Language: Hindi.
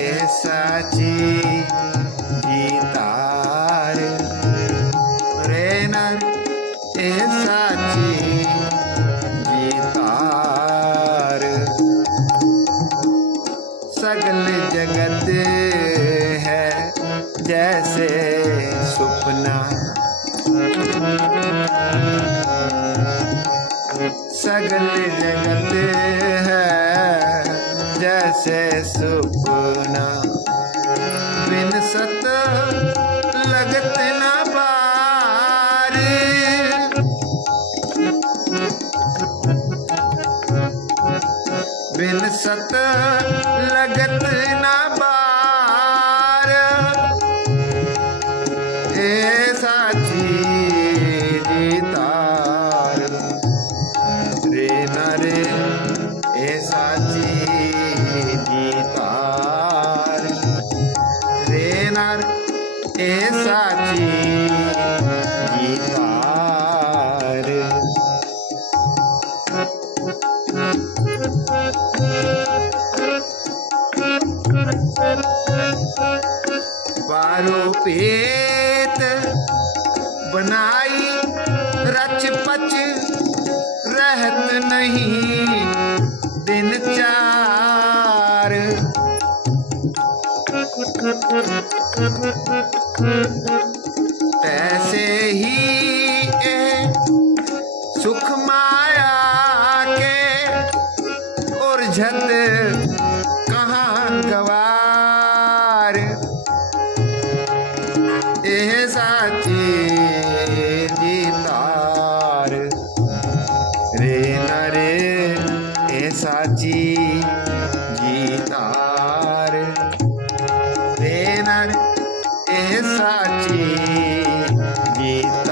ऐसा जी गीतार रेनर ऐसा जी गीतार सगल है जैसे सुपना। सगल जगत है, जैसे सुपना। बिन सत लगत ना बार बिन सत लगत ना बार रे न रे ए साची जीतार रे न ए साची जीतार बारो पेत बनाई रच पच रहत नहीं, दिन चार। तैसे ही ए सुख माया के उर्झत कहाँ गवार। ए साची ਰੇ ਨਰੇ ਇਹ ਸਾਚੀ ਜੀਤਾਰ। ਰੇ ਨਰ ਇਹ ਸਾਚੀ ਜੀਤ